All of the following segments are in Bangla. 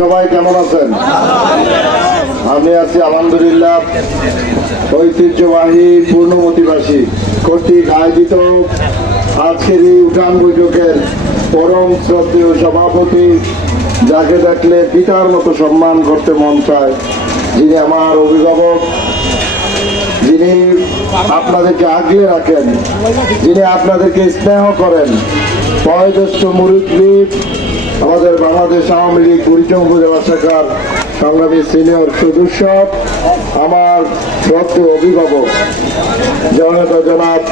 সবাই কেমন আছেন? আমি আছি আলহামদুলিল্লাহ ঐতিহ্যবাহী পূর্ণমতিবাসী কর্তৃক আয়োজিত আজকের এই উঠান বৈঠকের পরম শ্রদ্ধেয় সভাপতি, যাকে দেখলে পিতার মতো সম্মান করতে মন চায়, যিনি আমার অভিভাবক, যিনি আপনাদেরকে আগলে রাখেন, যিনি আপনাদেরকে স্নেহ করেন বয়োজ্যেষ্ঠ মুরব্বী আমাদের বাংলাদেশ আওয়ামী লীগ কুড়িটং উপজেলা শাখার সংগ্রামী সিনিয়র সদস্য আমার শ্রদ্ধ অভিভাবক জনতা জনাব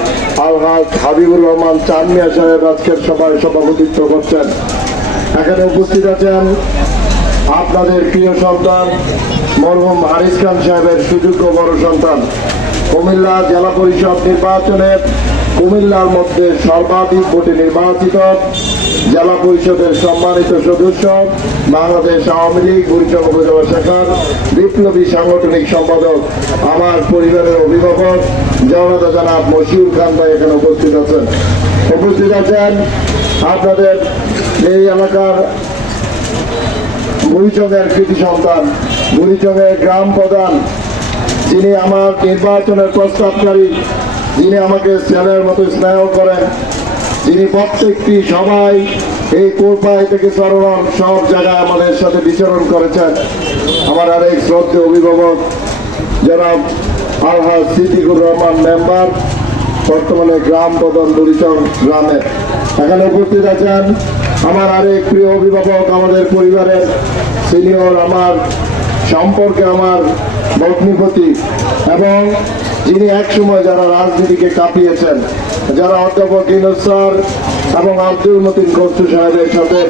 আলহাজ হাবিবুর রহমান চানমিয়া সাহেব আজকের সভায় সভাপতিত্ব করছেন। এখানে উপস্থিত আছেন আপনাদের প্রিয় সন্তান, মরহুম হারিস খান সাহেবের সুযোগ্য বড় সন্তান। কুমিল্লা জেলা পরিষদ নির্বাচনে কুমিল্লার মধ্যে সর্বাধিক ভোটে নির্বাচিত জেলা পরিষদের সম্মানিত সদস্য, বাংলাদেশ আওয়ামী লীগ বুড়িচং উপজেলা শাখার বিপ্লবী সাংগঠনিক সম্পাদক, আমার পরিবারের অভিভাবক, জনতা জনাব মশিউর খান ভাই এখানে উপস্থিত আছেন। উপস্থিত আছেন আপনাদের এই এলাকার বুড়িচঙ্গের কৃতি সন্তান বুড়িচঙ্গের গ্রাম প্রধান। যিনি আমার নির্বাচনের প্রস্তাবকারী, যিনি আমাকে ছেলের মতো স্নেহ করেন যিনি প্রত্যেকটি সবাই এই কোরপাই থেকে সরবরাহ সব জায়গায় আমাদের সাথে বিচরণ করেছেন। আমার আরেক শ্রদ্ধেয় অভিভাবক, জনাব আলহাজ সিদ্দিকুর রহমান, মেম্বার, বর্তমানে গ্রাম প্রধান বুড়িচং গ্রামে। এখানে উপস্থিত আছেন আমার আরেক প্রিয় অভিভাবক আমাদের পরিবারের, সিনিয়র আমার সম্পর্কে আমার ভগ্নিপতি এবং যিনি একসময় যারা রাজনীতিকে কাঁপিয়েছেন, যারা অধ্যাপক ইনোজ স্যার এবং আব্দুল মতিন কস্তু সাহেবের সাথে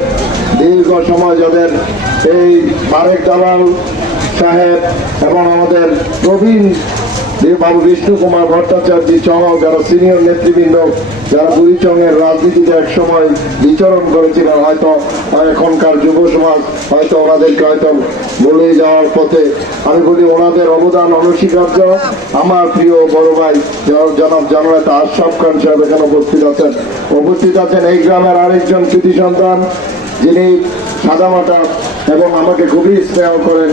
দীর্ঘ সময় যাদের এই বারেক দালাল সাহেব এবং আমাদের প্রবীণ বাবু বিষ্ণু কুমার ভট্টাচার্য সহ যারা সিনিয়র নেতৃবৃন্দ, যারা বুড়িচংয়ের রাজনীতিতে এক সময় বিচরণ করেছিলেন, হয়তো এখনকার যুব সমাজ, হয়তো ওনাদেরকে হয়তো বলে যাওয়ার পথে। আমি বলি, ওনাদের অবদান অনস্বীকার্য। আমার প্রিয় বড় ভাই জন- জনাব জননেতা আশরাফ খান সাহেব এখানে উপস্থিত আছেন। উপস্থিত আছেন এই গ্রামের আরেকজন কৃতি সন্তান, যিনি সাদামাটা এবং আমাকে খুবই স্নেহ করেন।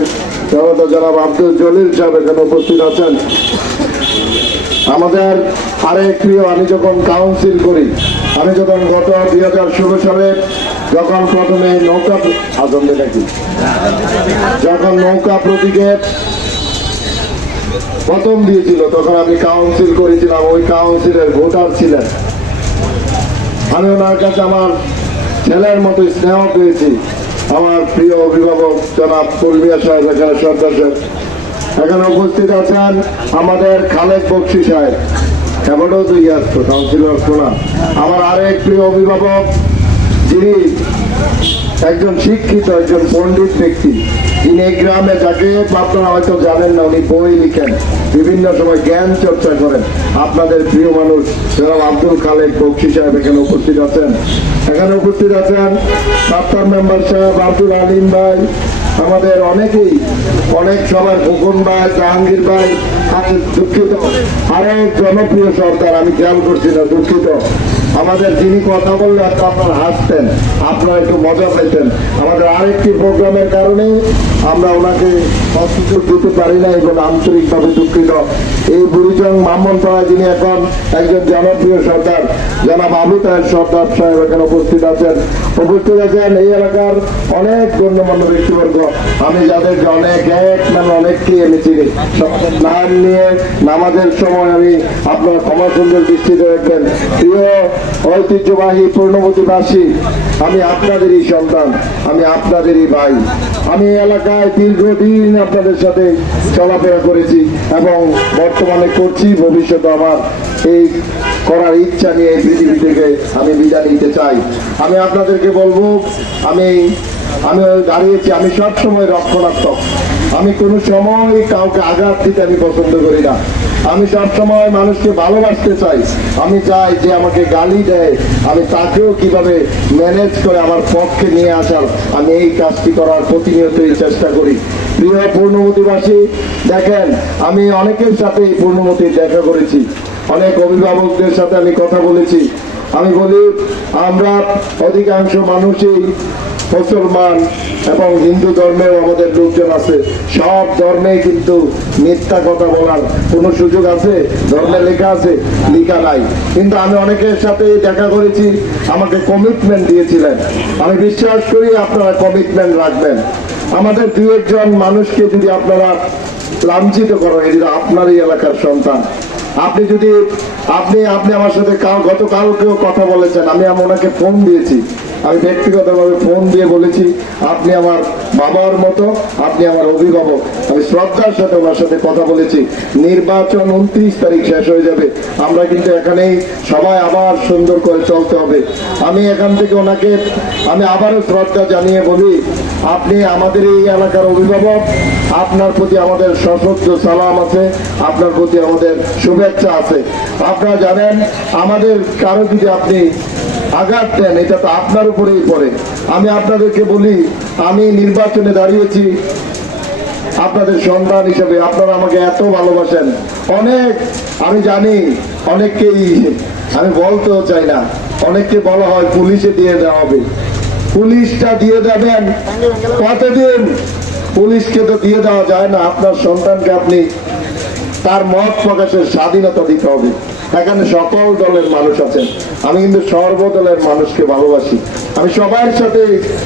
জনতা জনাব আব্দুল জলিল সাহেব এখানে উপস্থিত আছেন। আমাদের আরেক প্রিয়, আমি যখন কাউন্সিল করি, আমি যখন গত দুই হাজার ষোলো সালে যখন প্রথমে নৌকা আজম নাকি যখন নৌকা প্রতীকে প্রথম দিয়েছিল তখন আমি কাউন্সিল করেছিলাম, ওই কাউন্সিলের ভোটার ছিলেন। আমি ওনার কাছে আমার ছেলের মতো স্নেহ পেয়েছি। আমার প্রিয় অভিভাবক জনাব কলমিয়া সাহেব, এখানে সরকার সাহেব। এখানে উপস্থিত আছেন আমাদের খালেদ বক্সি সাহেব। এবারও দুই আসতো কাউন্সিলর শোনা আমার আরেক প্রিয় অভিভাবক, যিনি একজন শিক্ষিত, একজন পণ্ডিত ব্যক্তি। যিনি এই গ্রামে যাকে আপনারা হয়তো জানেন না, উনি বই লিখেন, বিভিন্ন সময় জ্ঞান চর্চা করেন। আপনাদের প্রিয় মানুষ যারা আব্দুল খালেক, বক্সি সাহেব এখানে উপস্থিত আছেন। এখানে উপস্থিত আছেন সাত্তার মেম্বার সাহেব আব্দুল আলিম ভাই, আমাদের অনেকেই, অনেক সবার খোকন ভাই, জাহাঙ্গীর ভাই আমি দুঃখিত। আরেক জনপ্রিয় সরকার, আমি খেয়াল করছি না, দুঃখিত। আমাদের যিনি কথা বললে হয়তো আপনারা হাসতেন, আপনারা একটু মজা পেতেন আমাদের আরেকটি প্রোগ্রামের কারণে আমরা ওনাকে সুযোগ দিতে পারি না এবং আন্তরিকভাবে দুঃখিত। এই বুড়িচং মামন পাড়া যিনি এখন একজন জনপ্রিয় সর্দার, জনাব আবু তাহের সর্দার সাহেব এখানে উপস্থিত আছেন। উপস্থিত আছেন এই এলাকার অনেক গণ্যমান্য ব্যক্তিবর্গ। আমি যাদেরকে অনেক এক নামে অনেককে আমি চিনি। নাম নিয়ে নামাজের সময় আমি আপনার ক্ষমা সুন্দর দৃষ্টিতে রাখবেন প্রিয় ঐতিহ্যবাহী পূর্ণবতীবাসী, আমি আপনাদেরই সন্তান, আমি আপনাদেরই ভাই। আমি এলাকায় দীর্ঘদিন আপনাদের সাথে চলাফেরা করেছি এবং বর্তমানে করছি ভবিষ্যতে আমার এই করার ইচ্ছা নিয়ে পৃথিবী থেকে আমি বিদায় নিতে চাই। আমি আপনাদেরকে বলব, আমি আমি দাঁড়িয়েছি, আমি সব সময় রক্ষণাত্মক। আমি কোনো সময় কাউকে আঘাত দিতে আমি পছন্দ করি না। আমি সব সময় মানুষকে ভালোবাসতে চাই। আমি চাই যে আমাকে গালি দেয়। আমি তাকেও কীভাবে ম্যানেজ করে আমার পক্ষে নিয়ে আসার আমি এই কাজটি করার প্রতিনিয়তই চেষ্টা করি। প্রিয় পূর্ণমতিবাসী, দেখেন, আমি অনেকের সাথে এই পূর্ণমতির দেখা করেছি। অনেক অভিভাবকদের সাথে আমি কথা বলেছি। আমি বলি, আমরা অধিকাংশ মানুষই মুসলমান এবং হিন্দু ধর্মেও আমাদের লোকজন আছে। সব ধর্মে কিন্তু মিথ্যা কথা বলার কোনো সুযোগ আছে? ধর্মে লেখা আছে, লেখা নাই। কিন্তু আমি অনেকের সাথে দেখা করেছি, আমাকে কমিটমেন্ট দিয়েছিলেন। আমি বিশ্বাস করি আপনারা কমিটমেন্ট রাখবেন। আমাদের দু একজন মানুষকে যদি আপনারা লাঞ্ছিত করেন এটা আপনারই এলাকার সন্তান। আপনি যদি, আপনি আপনি আমার সাথে কাল, গতকালকেও কথা বলেছেন, আমি ওনাকে ফোন দিয়েছি। আমি ব্যক্তিগতভাবে ফোন দিয়ে বলেছি, আপনি আমার বাবার মতো, আপনি আমার অভিভাবক। আমি শ্রদ্ধার সাথে ওনার সাথে কথা বলেছি। নির্বাচন উনত্রিশ তারিখ শেষ হয়ে যাবে। আমরা কিন্তু এখানেই সবাই আবার সুন্দর করে চলতে হবে। আমি এখান থেকে ওনাকে, আমি আবারও শ্রদ্ধা জানিয়ে বলি, আপনি আমাদের এই এলাকার অভিভাবক, আপনার প্রতি আমাদের সশস্ত্র সালাম আছে, আপনার প্রতি আমাদের শুভেচ্ছা আছে। আপনারা জানেন, আমাদের কারও যদি আপনি আঘাত দেন, এটা তো আপনার উপরেই পড়ে। আমি আপনাদেরকে বলি, আমি নির্বাচনে দাঁড়িয়েছি। আপনাদের সন্তান হিসেবে আপনারা আমাকে এত ভালোবাসেন। অনেক, আমি জানি, অনেককেই, আমি বলতেও চাই না। অনেককে বলা হয় পুলিশে দিয়ে দেওয়া হবে। পুলিশটা দিয়ে দেবেন। কতদিন? পুলিশকে তো দিয়ে দেওয়া যায় না। আপনার সন্তানকে আপনি তার মত প্রকাশের স্বাধীনতা দিতে হবে। এখানে সকল দলের মানুষ আছেন। আমি কিন্তু সর্বদলের মানুষকে ভালোবাসি। আমি সবার সাথে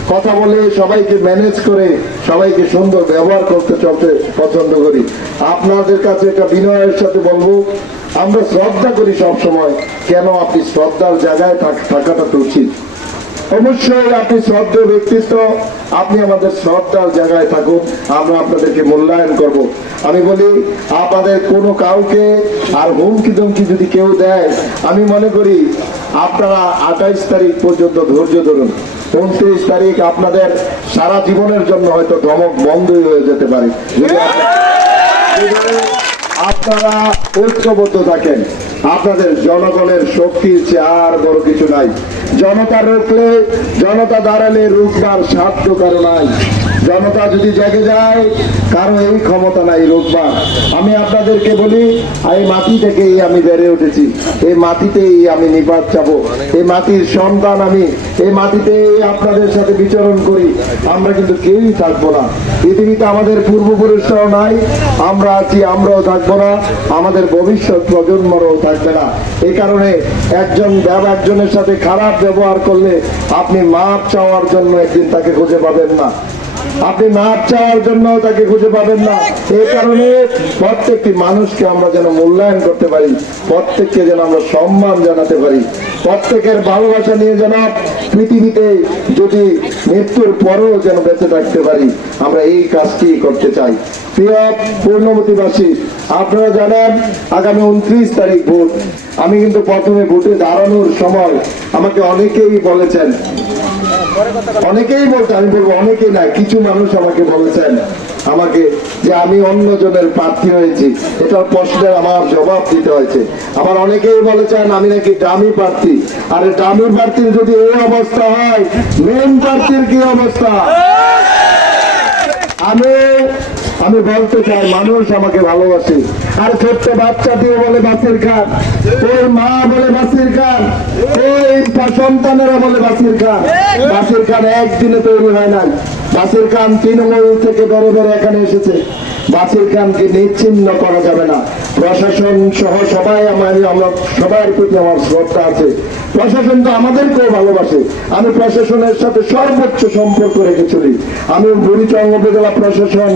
কথা বলে সবাইকে ম্যানেজ করে সবাইকে সুন্দর ব্যবহার করতে চলতে পছন্দ করি। আপনাদের কাছে একটা বিনয়ের সাথে বলব, আমরা শ্রদ্ধা করি সব সময় কেন আপনি শ্রদ্ধার জায়গায় থাকাটা তো উচিত। অবশ্যই আপনি শ্রদ্ধেয় ব্যক্তিত্ব। আপনি আমাদের শ্রদ্ধার জায়গায় থাকুন। আমরা আপনাদেরকে মূল্যায়ন করব। আমি বলি আপনাদের কোনো কাউকে আর হুমকি ধমকি যদি কেউ দেয় আমি মনে করি আপনারা আঠাইশ তারিখ পর্যন্ত ধৈর্য ধরুন। উনত্রিশ তারিখ আপনাদের সারা জীবনের জন্য হয়তো ধমক বন্ধই হয়ে যেতে পারে। আপনারা- ঐক্যবদ্ধ থাকেন। আপনাদের জনগণের শক্তির চেয়ে আর বড় কিছু নাই। জনতা রুখলে, জনতা দাঁড়ালে রুখবার সাধ্য কারও নাই। জনতা যদি জেগে যায়, কারও এই ক্ষমতা নাই রুখবার আমি আপনাদেরকে বলি, এই মাটি থেকেই আমি বেড়ে উঠেছি। এই মাটিতেই আমি নিবাদ চাবো এই মাটির সন্তান আমি। এই মাটিতেই আপনাদের সাথে বিচরণ করি। আমরা কিন্তু কেউই থাকব না। পৃথিবীতে আমাদের পূর্বপুরুষরাও নাই। আমরা আছি, আমরাও থাকব না। আমাদের ভবিষ্যৎ প্রজন্মরও থাকবে না। এই কারণে একজন ব্যব একজনের সাথে খারাপ ব্যবহার করলে আপনি মাপ চাওয়ার জন্য একদিন তাকে খুঁজে পাবেন না। আপনি মাপ চাওয়ার জন্য তাকে খুঁজে পাবেন না। এই কারণে প্রত্যেকটি মানুষকে আমরা যেন মূল্যায়ন করতে পারি, প্রত্যেককে যেন আমরা সম্মান জানাতে পারি। প্রত্যেকের ভালোবাসা নিয়ে যেন পৃথিবীতে যদি মৃত্যুর পরেও যেন বেঁচে থাকতে পারি, আমরা এই কাজটি করতে চাই। প্রিয় পূর্ণমতিবাসী, আপনারা জানেন, আগামী উনত্রিশ তারিখ ভোট। আমি কিন্তু প্রথমে ভোটে দাঁড়ানোর সময় আমাকে অনেকেই বলেছেন অনেকেই বলতে, আমি বলব, অনেকেই না কিছু মানুষ আমাকে বলেছেন, আমাকে, যে আমি অন্যজনের প্রার্থী হয়েছি এটার প্রশ্নের আমার জবাব দিতে হয়েছে। আবার অনেকেই বলেছেন, আমি নাকি দামি প্রার্থী। আর দামি প্রার্থীর যদি এই অবস্থা হয় মেন প্রার্থীর কি অবস্থা? আমি আমি বলতে চাই, মানুষ আমাকে ভালোবাসে। আর ছোট্ট বাচ্চা দিয়ে বলে বাসির খান। ওই মা বলে বাসির খান। ওই সন্তানেরা বলে বাসির খান। বাসির খান একদিনে তৈরি হয় না বাসির খান তৃণমূল থেকে বেড়ে বেড়ে এখানে এসেছে। বাসির খানকে নিচ্ছিন্ন করা যাবে না। প্রশাসন সহ সবাই আমার আমরা সবার প্রতি আমার শ্রদ্ধা আছে। প্রশাসন তো আমাদেরকেও ভালোবাসে। আমি প্রশাসনের সাথে সর্বোচ্চ সম্পর্ক রেখে চলি। আমি বুড়িচং উপজেলা প্রশাসন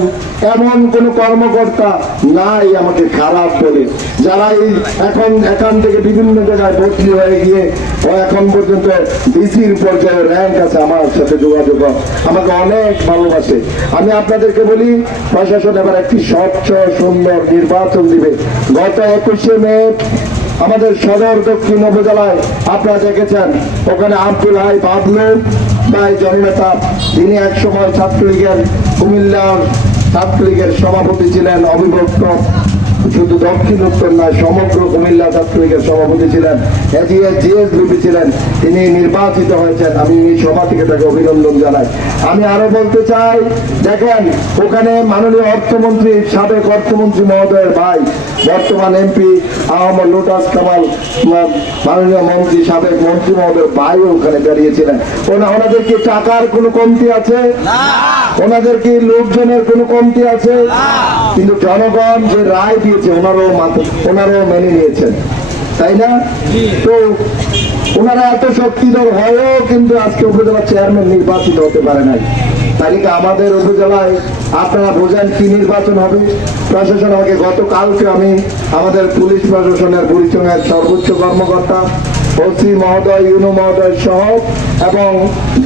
এমন কোন কর্মকর্তা নাই আমাকে খারাপ বলে। যারা এই এখন এখান থেকে বিভিন্ন জায়গায় ভর্তি হয়ে গিয়ে ও এখন পর্যন্ত ডিসির পর্যায়ে র্যাঙ্ক আছে আমার সাথে যোগাযোগ। আমাকে অনেক ভালোবাসে। আমি আপনাদেরকে বলি, প্রশাসন এবার একটি স্বচ্ছ, সুন্দর নির্বাচন দিবে। গত একুশে মে আমাদের সদর দক্ষিণ উপজেলায় আপনারা দেখেছেন, ওখানে আব্দুল হাই বাবলু ভাই জননেতা, তিনি এক সময় ছাত্রলীগের কুমিল্লার ছাত্রলীগের সভাপতি ছিলেন, অবিভক্ত। শুধু দক্ষিণ উত্তর নয় সমগ্র কুমিল্লা ছাত্রলীগের সভাপতি ছিলেন এজিএস জিএস বিপি ছিলেন তিনি নির্বাচিত হয়েছেন। আমি এই সভা থেকে তাকে অভিনন্দন জানাই। আমি আরও বলতে চাই দেখেন ওখানে মাননীয় অর্থমন্ত্রী সাবেক অর্থমন্ত্রী মহোদয়ের ভাই বর্তমান এমপি আহমদ লোটাস কামাল মাননীয় মন্ত্রী সাবেক মন্ত্রী মহোদয়ের ভাই ওখানে দাঁড়িয়েছিলেন। ওনা ওনাদের কি টাকার কোনো কমতি আছে? ওনাদের কি লোকজনের কোনো কমতি আছে? কিন্তু জনগণ যে রায় দিয়েছে ওনারও ওনারও মেনে নিয়েছেন। তাই না? তো ওনারা এত শক্তিধর হয়েও কিন্তু আজকে উপজেলা চেয়ারম্যান নির্বাচিত হতে পারে নাই। তালিকা আমাদের উপজেলায় আপনারা বোঝেন কি নির্বাচন হবে। প্রশাসন আমাকে গতকালকে আমি আমাদের পুলিশ প্রশাসনের পরিচয়ের সর্বোচ্চ কর্মকর্তা ওসি মহোদয়, ইউনো মহোদয় সহ এবং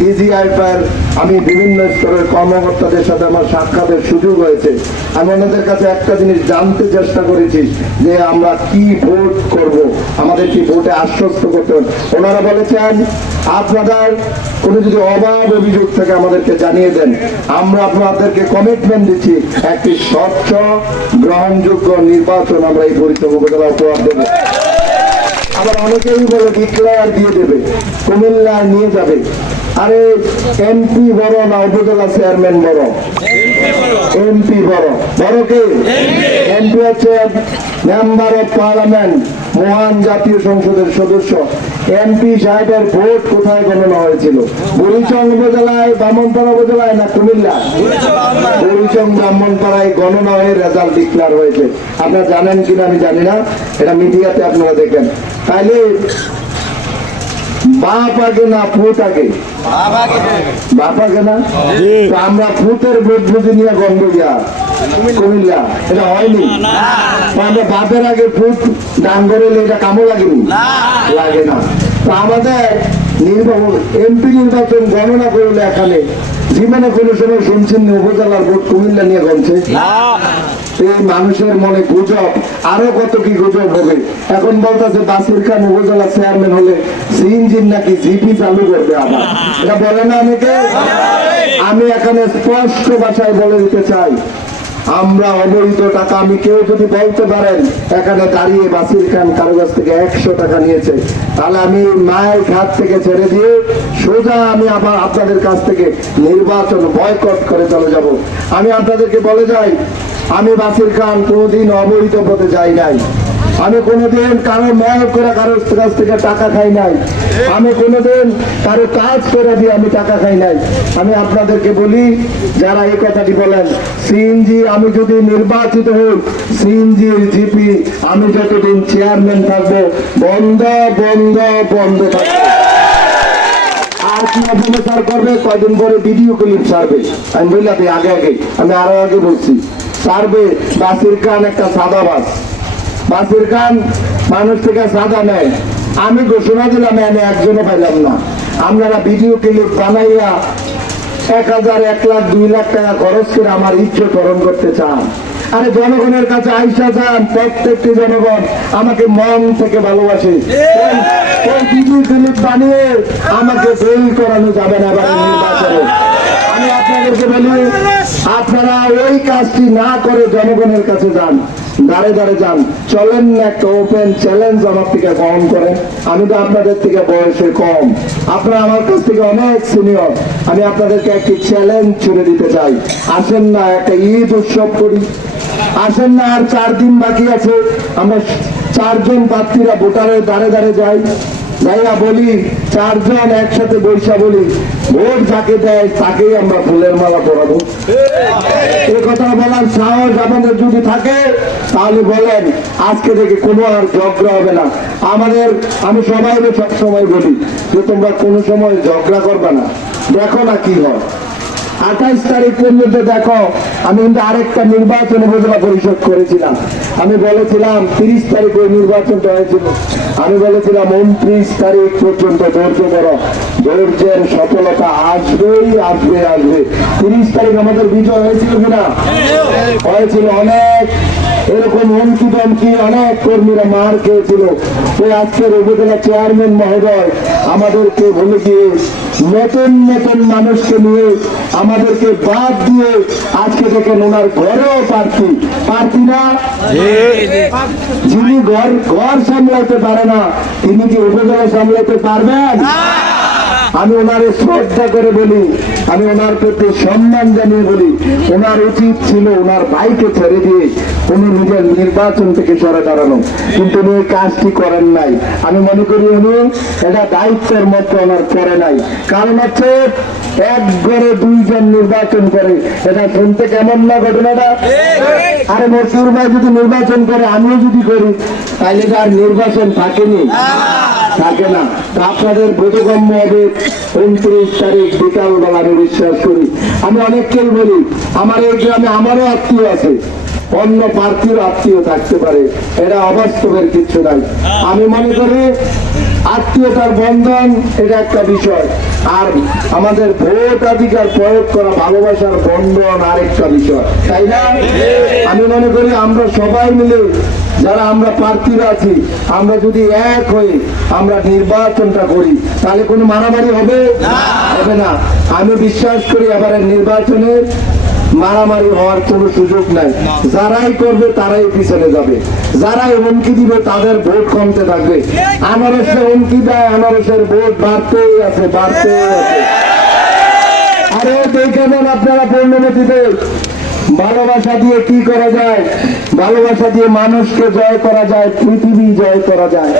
ডিজিআইফের আমি বিভিন্ন স্তরের কর্মকর্তাদের সাথে আমার সাক্ষাতের সুযোগ হয়েছে। আমি ওনাদের কাছে একটা জিনিস জানতে চেষ্টা করেছি যে আমরা কি ভোট করব আমাদের কি ভোটে আশ্বস্ত করতে হবে। ওনারা বলেছেন, আপনাদের কোনো যদি অভাব অভিযোগ থেকে আমাদেরকে জানিয়ে দেন। আমরা আপনাদেরকে কমিটমেন্ট দিচ্ছি, একটি স্বচ্ছ, গ্রহণযোগ্য নির্বাচন আমরা এই পরিচয় উপজেলা উপহার দেবো। আবার অনেকেই বলে ডিক্লেয়ার দিয়ে দেবে। কুমিল্লা নিয়ে যাবে। আরে এমপি বড় না উপজেলা চেয়ারম্যান বড়? এমপি বড়। বড় কে? এমপি। হচ্ছে মেম্বার অফ পার্লামেন্ট মহান জাতীয় সংসদের সদস্য। এমপি সাহেবের ভোট কোথায় গণনা হয়েছিল? বুড়িচং উপজেলায় বামনপাড়া উপজেলায় না কুমিল্লা? বুড়িচং ব্রাহ্মণপাড়ায় গণনা হয়ে রেজাল্ট ডিক্লেয়ার হয়েছে। আপনারা জানেন কিনা আমি জানি না এটা মিডিয়াতে আপনারা দেখেন। তাইলে বাপ আগে না ফুট আগে বাপ আগে না আমরা ফুটের বুঝে নিয়ে গন্ধ গিয়া কুমিল্লা এটা হয়নি। আমরা বাপের আগে ফুট দান করে এটা কামো লাগেনি? লাগে না। তো আমাদের নির্বাচন এমপি নির্বাচন গণনা করলে এখানে জীবনে কোনো সময় শুনছেন উপজেলার ভোট কুমিল্লা নিয়ে গমছে? এই মানুষের মনে গুজব, আরও কত কি গুজব হবে? এখন বলতেছে, বাসির খান উপজেলা চেয়ারম্যান হলে সিএনজির নাকি জিপি চালু করবে আবার। এটা বলে না অনেকে? আমি এখানে স্পষ্ট ভাষায় বলে দিতে চাই। আমরা অবৈধ টাকা আমি কেউ যদি বলতে পারেন, এখানে দাঁড়িয়ে বাসির খান কারও কাছ থেকে একশো টাকা নিয়েছে, তাহলে আমি মায়ের ঘাট থেকে ছেড়ে দিয়ে সোজা আমি আমার আপনাদের কাছ থেকে নির্বাচন বয়কট করে চলে যাব। আমি আপনাদেরকে বলে যাই, আমি বাসির খান কোনোদিন অবৈধ পথে যাই নাই। আমি কোনোদিন কারও মেল করে কারও কাছ থেকে টাকা খাই নাই। আমি কোনোদিন কারও কাজ করে দিয়ে আমি টাকা খাই নাই। আমি আপনাদেরকে বলি, যারা এই কথাটি বলেন, সিএনজি, আমি যদি নির্বাচিত হই, সিএনজির জিপি, আমি যতদিন চেয়ারম্যান থাকব, বন্ধ বন্ধ বন্ধ থাকবে। আমি বললাম, আগে আগে। আমি আরও আগে বলছি, ছাড়বে। বাসির খান একটা সাদা বাস। বাসির খান মানুষ থেকে সাদা নেয়। আমি ঘোষণা দিলাম, আমি একজনও পাইলাম না। আপনারা ভিডিও ক্লিপ বানাইয়া এক হাজার, এক লাখ, দুই লাখ টাকা খরচ করে আমার ইচ্ছে হরণ করতে চান। আরে জনগণের কাছে আইসা যান, প্রত্যেকটি জনগণ আমাকে মন থেকে ভালোবাসে। বানিয়ে আমাকে ফেল করানো যাবে না এবার নির্বাচনে। আমি আপনাদেরকে বলি, আপনারা ওই কাজটি না করে জনগণের কাছে যান। দাঁড়ে দাঁড়ে যান। চলেন না, একটা ওপেন চ্যালেঞ্জ আমার থেকে গ্রহণ করেন। আমি তো আপনাদের থেকে বয়সে কম। আপনারা আমার কাছ থেকে অনেক সিনিয়র আমি আপনাদেরকে একটি চ্যালেঞ্জ ছুড়ে দিতে চাই। আসেন না, একটা ঈদ উৎসব করি। আসেন না, আর চার দিন বাকি আছে। আমরা চারজন প্রার্থীরা ভোটারের দাঁড়ে দাঁড়ে যাই। ভাইয়া বলি, চারজন একসাথে বৈশা বলি, ভোট যাকে দেয় তাকেই আমরা ফুলের মালা পরাবো। এই কথা বলার সাহস আমাদের যদি থাকে, তাহলে বলেন, আজকে থেকে কোনো আর ঝগড়া হবে না। আমাদের, আমি সবাই সব সময় বলি যে তোমরা কোনো সময় ঝগড়া করবে না। দেখো না কি হয়। আঠাইশ তারিখ পর্যন্ত দেখো, আমি কিন্তু আরেকটা নির্বাচন উপজেলা পরিষদ করেছিলাম। আমি বলেছিলাম, তিরিশ তারিখ ওই নির্বাচনটা হয়েছিল। আমি বলেছিলাম উনত্রিশ তারিখ পর্যন্ত ধৈর্য করো ধৈর্যের সফলতা আসবেই, আসবে আসবে। তিরিশ তারিখ আমাদের বিজয় হয়েছিল কিনা? হয়েছিল অনেক। এরকম হুমকি দমকি অনেক কর্মীরা মার খেয়েছিল। ওই আজকের উপজেলা চেয়ারম্যান মহোদয় আমাদেরকে বলে গিয়ে নতুন নতুন মানুষকে নিয়ে আমাদেরকে বাদ দিয়ে আজকে দেখেন ওনার ঘরেও প্রার্থী প্রার্থী না? যিনি ঘর ঘর সামলাতে পারে না তিনি কি উপজেলা সামলাতে পারবেন? আমি ওনার শ্রদ্ধা করে বলি আমি ওনার প্রতি সম্মান জানিয়ে বলি ওনার উচিত ছিল ওনার ভাইকে ছেড়ে দিয়ে উনি নিজের নির্বাচন থেকে সরে দাঁড়ানো। কিন্তু উনি কাজটি করেন নাই। আমি মনে করি উনি এটা দায়িত্বের মতো ওনার করে নাই। কারণ হচ্ছে এক ঘরে দুইজন নির্বাচন করে এটা শুনতে কেমন না ঘটনাটা? আরে মসুর ভাই যদি নির্বাচন করে আমিও যদি করি তাহলে তো আর নির্বাচন থাকেনি। থাকে না। আপনাদের বোধগম্য হবে উনত্রিশ তারিখ বিকালবেলা বিশ্বাস করি। আমি অনেককেই বলি আমার এই গ্রামে আমারও আত্মীয় আছে। অন্য প্রার্থীর আত্মীয় থাকতে পারে। এটা অবাস্তবের কিছু নাই। আমি মনে করি আত্মীয়তার বন্ধন এটা একটা বিষয়। আর আমাদের ভোটাধিকার প্রয়োগ করা ভালোবাসার বন্ধন আরেকটা বিষয়। তাই না? আমি মনে করি আমরা সবাই মিলে যারা আমরা প্রার্থীরা আছি আমরা যদি এক হয়ে আমরা নির্বাচনটা করি তাহলে কোনো মারামারি হবে? হবে না। আমি বিশ্বাস করি এবারের নির্বাচনে মারামারি হওয়ার কোনো সুযোগ নাই। যারাই করবে তারাই পিছনে যাবে। যারাই হুমকি দিবে তাদের ভোট কমতে থাকবে। আনারসে হুমকি দেয়, আনারসের ভোট বাড়তেই আছে বাড়তেই আছে। আরে দেখে নেন আপনারা পূর্ণমতিতে? ভালোবাসা দিয়ে কি করা যায়? ভালোবাসা দিয়ে মানুষকে জয় করা যায়, পৃথিবী জয় করা যায়।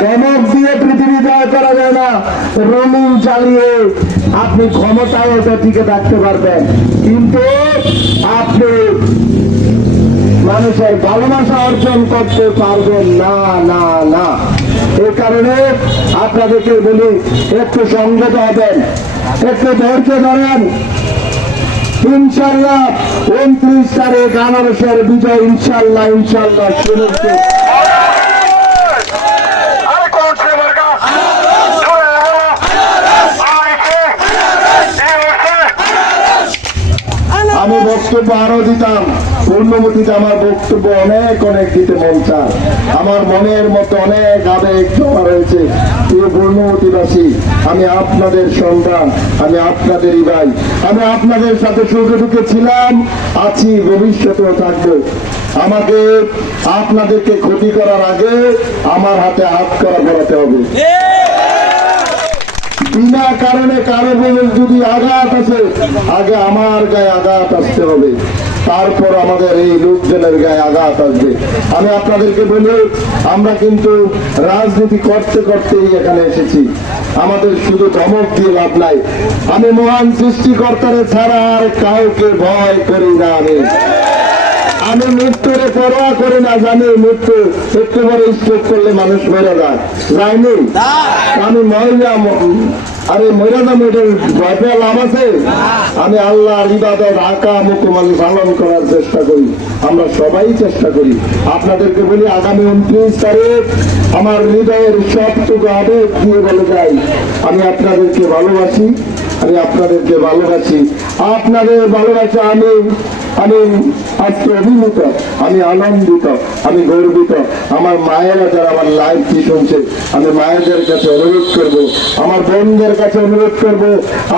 ধমক দিয়ে পৃথিবী জয় করা যায় না। রঙিন চালিয়ে আপনি ক্ষমতায় ওটা টিকে থাকতে পারবেন। কিন্তু আপনি মানুষের ভালোবাসা অর্জন করতে পারবেন না না না। এই কারণে আপনাদেরকে বলি, একটু সংযত হবেন, একটু ধৈর্য ধরেন। ইনশাল্লাহ উনত্রিশ তারিখ আনারসের বিজয় ইনশাল্লাহ ইনশাল্লাহ শুনেছি আরে কোন সে মার্কা জোরে বলো আইকে ইউকে আমি বক্তব্য আরও দিতাম। পূর্ণমতিতে আমার বক্তব্য অনেক অনেক দিতে মন চায়। আমার মনের মতো অনেক আবেগ জমা রয়েছে। প্রিয় পূর্ণমতিবাসী আমি আপনাদের সন্তান, আমি আপনাদেরই ভাই। আমি আপনাদের সাথে সুখে দুঃখে ছিলাম, আছি, ভবিষ্যতেও থাকব। আমাকে আপনাদেরকে ক্ষতি করার আগে আমার হাতে হাত করা করাতে হবে। বিনা কারণে কারও বলে যদি আঘাত আছে আগে আমার গায়ে আঘাত আসতে হবে। তারপর আমাদের এই লোকজনের গায়ে আঘাত আসবে। আমি আপনাদেরকে বলি, আমরা কিন্তু রাজনীতি করতে করতেই এখানে এসেছি। আমাদের শুধু ধমক দিয়ে লাভ নাই। আমি মহান সৃষ্টিকর্তারে ছাড়া আর কাউকে ভয় করি না আমি। আমি মৃত্যুর পরোয়া করি না জানি মৃত্যু একটু বড় স্ট্রোক করলে মানুষ মেরে যায়। যায়নি? আমি মহিলা আরে মহিলা এটার ভয় পেয়ে লাভ আছে? আমি আল্লাহ ইবাদত আকা মুকুমাল পালন করার চেষ্টা করি। আমরা সবাই চেষ্টা করি। আপনাদেরকে বলি আগামী উনত্রিশ তারিখ আমার হৃদয়ের সবটুকু আবেগ দিয়ে বলে যাই। আমি আপনাদেরকে ভালোবাসি আমি আপনাদেরকে ভালোবাসি। আপনাদের ভালোবাসা আমি আমি আজকে অভিভূত, আমি আনন্দিত, আমি গর্বিত। আমার মায়েরা যারা আমার লাইভটি শুনছে, আমি মায়েদের কাছে অনুরোধ করব, আমার বোনদের কাছে অনুরোধ করব,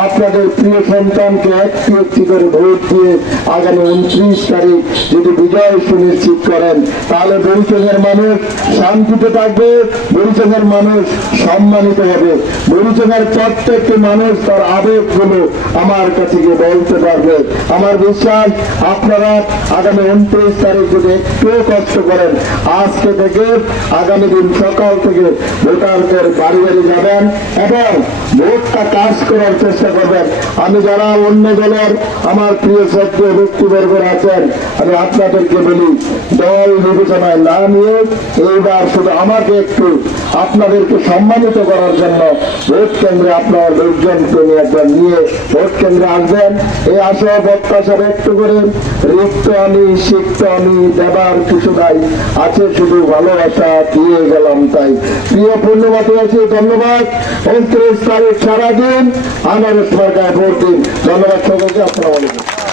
আপনাদের প্রিয় সন্তানকে একটি একটি করে ভোট দিয়ে আগামী উনত্রিশ তারিখ যদি বিজয় সুনিশ্চিত করেন, তাহলে বরিশালের মানুষ শান্তিতে থাকবে, বরিশালের মানুষ সম্মানিত হবে। বরিশালের প্রত্যেকটি মানুষ তার আবেগগুলো আমার কাছে গিয়ে বলতে পারবে। আমার বিশ্বাস, আপনারা আগামী উনত্রিশ তারিখ যদি একটু কষ্ট করেন, আজকে থেকে আগামী দিন সকাল থেকে ভোটারদের বাড়ি বাড়ি যাবেন এবং ভোটটা কাজ করার চেষ্টা করবেন। আমি যারা অন্য দলের আমার প্রিয় সত্য ব্যক্তিবর্গ আছেন, আমি আপনাদেরকে বলি, দল বিবেচনায় না নিয়ে এইবার শুধু আমাকে একটু আপনাদেরকে সম্মানিত করার জন্য ভোট কেন্দ্রে আপনার লোকজনকে নিয়ে একবার নিয়ে ভোট কেন্দ্রে আসবেন। এই প্রত্যাশা ব্যক্ত করে রিক্ত আমি সিক্ত আমি, দেবার কিছু নাই। আছে শুধু ভালোবাসা, দিয়ে গেলাম তাই। প্রিয় পূর্ণবাদী আছে ধন্যবাদ। উনত্রিশ তারিখ সারাদিন, আনারস সরকার ভোট দিন। ধন্যবাদ সকলকে, আসসালাম আলাইকুম।